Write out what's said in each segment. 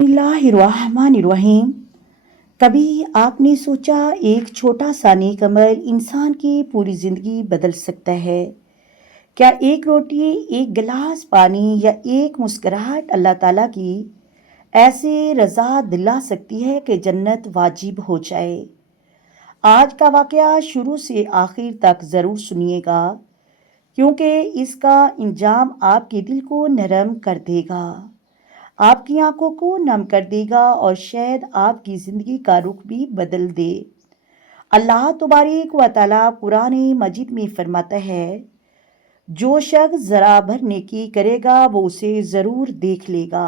बिस्मिल्लाहिर्रहमानिर्रहीम। कभी आपने सोचा एक छोटा सा नेक अमल इंसान की पूरी ज़िंदगी बदल सकता है? क्या एक रोटी, एक गिलास पानी या एक मुस्कुराहट अल्लाह ताला की ऐसे रज़ा दिला सकती है कि जन्नत वाजिब हो जाए? आज का वाक़या शुरू से आखिर तक ज़रूर सुनिएगा, क्योंकि इसका इंजाम आपके दिल को नरम कर देगा, आपकी आंखों को नम कर देगा और शायद आपकी ज़िंदगी का रुख भी बदल दे। अल्लाह तबारक व तआला कुरान मजीद में फरमाता है, जो शख्स ज़रा भर नेकी करेगा वो उसे ज़रूर देख लेगा।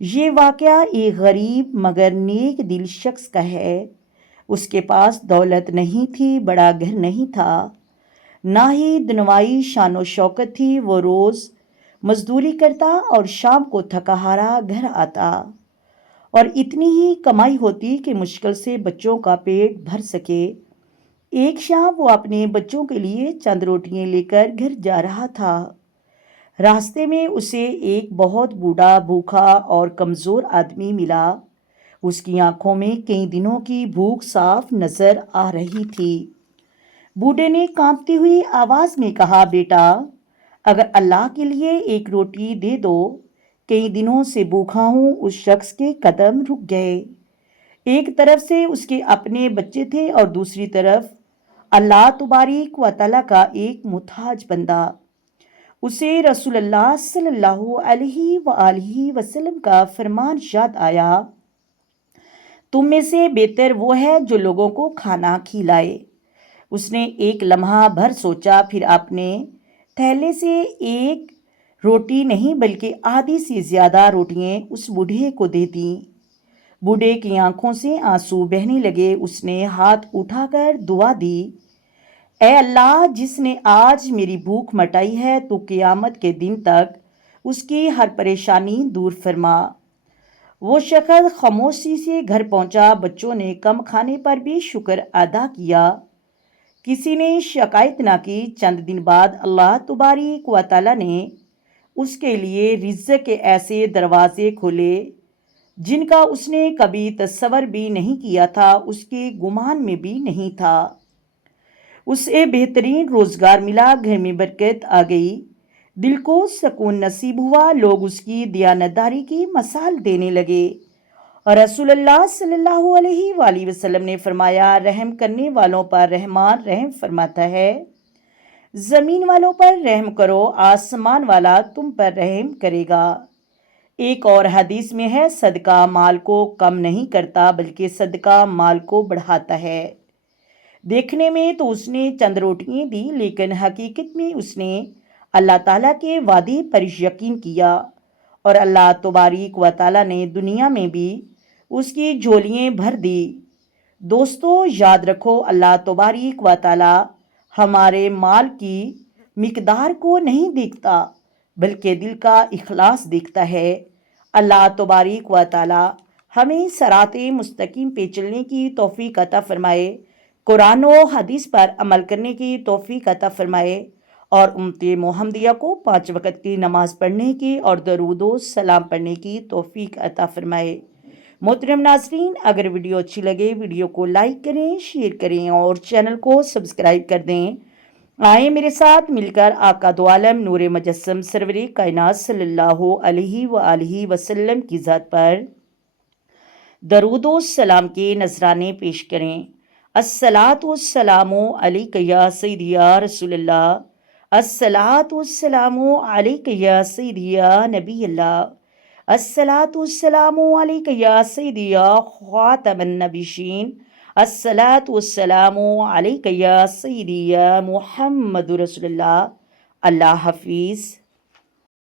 ये वाक़या एक गरीब मगर नेक दिल शख्स का है। उसके पास दौलत नहीं थी, बड़ा घर नहीं था, ना ही दुनवाई शानो शौकत थी। वो रोज़ मजदूरी करता और शाम को थका हारा घर आता, और इतनी ही कमाई होती कि मुश्किल से बच्चों का पेट भर सके। एक शाम वो अपने बच्चों के लिए चंद रोटियां लेकर घर जा रहा था। रास्ते में उसे एक बहुत बूढ़ा, भूखा और कमज़ोर आदमी मिला। उसकी आंखों में कई दिनों की भूख साफ नजर आ रही थी। बूढ़े ने कांपती हुई आवाज में कहा, बेटा, अगर अल्लाह के लिए एक रोटी दे दो, कई दिनों से भूखा हूं। उस शख्स के कदम रुक गए। एक तरफ से उसके अपने बच्चे थे और दूसरी तरफ अल्लाह तबारक व तआला का एक मुहताज बंदा। उसे रसूलुल्लाह सल्लल्लाहु अलैहि वसल्लम का फरमान याद आया, तुम में से बेहतर वो है जो लोगों को खाना खिलाए। उसने एक लम्हा भर सोचा, फिर अपने थैले से एक रोटी नहीं बल्कि आधी से ज्यादा रोटियां उस बूढ़े को दे दी। बूढ़े की आंखों से आंसू बहने लगे। उसने हाथ उठाकर दुआ दी, ऐ अल्लाह, जिसने आज मेरी भूख मिटाई है तो क़यामत के दिन तक उसकी हर परेशानी दूर फरमा। वो शख्स खामोशी से घर पहुंचा। बच्चों ने कम खाने पर भी शुक्र अदा किया, किसी ने शिकायत न की। चंद दिन बाद अल्लाह तबारक व तआला ने उसके लिए रिज़्क़ के ऐसे दरवाजे खोले जिनका उसने कभी तसव्वुर भी नहीं किया था, उसके गुमान में भी नहीं था। उसे बेहतरीन रोजगार मिला, घर में बरकत आ गई, दिल को सुकून नसीब हुआ। लोग उसकी दयानतदारी की मिसाल देने लगे। और रसूलुल्लाह सल्लल्लाहु अलैहि वसल्लम ने फरमाया, रहम करने वालों पर रहमान रहम फरमाता है। ज़मीन वालों पर रहम करो, आसमान वाला तुम पर रहम करेगा। एक और हदीस में है, सदका माल को कम नहीं करता बल्कि सदका माल को बढ़ाता है। देखने में तो उसने चंद रोटियां दी, लेकिन हकीकत में उसने अल्लाह ताला के वादे पर यकीन किया, और अल्लाह तबारक व तआला ने दुनिया में भी उसकी झोलियां भर दी। दोस्तों, याद रखो, अल्लाह तबारक व तआला हमारे माल की मिकदार को नहीं देखता बल्कि दिल का इखलास देखता है। अल्लाह तबारक व तआला हमें सराते मुस्तकीम पे चलने की तौफीक अता फरमाए, कुरान और हदीस पर अमल करने की तौफीक अता फरमाए, और उम्मते मोहम्मदिया को 5 वक़्त की नमाज पढ़ने की और दरूद व सलाम पढ़ने की तौफीक अता फरमाए। मोहतरम नाज़रीन, अगर वीडियो अच्छी लगे वीडियो को लाइक करें, शेयर करें और चैनल को सब्सक्राइब कर दें। आए मेरे साथ मिलकर आका दो आलम नूर मुजस्सम सरवरे कायनात सल्लल्लाहु अलैहि वसल्लम की ज़ात पर दरूद व सलाम के नजराने पेश करें। अस्सलातु वस्सलामु अलैका या सय्यदी या रसूलल्लाह, अस्सलातु वस्सलामु अलैका या सय्यदी या नबी अल्लाह, अस्सलातु वस्सलामु अलैका या सय्यदी या ख़ातमन नबिय्यीन, अस्सलातु वस्सलामु अलैका या सय्यदी या मुहम्मदुर रसूलुल्लाह। अल्लाह हाफिज़।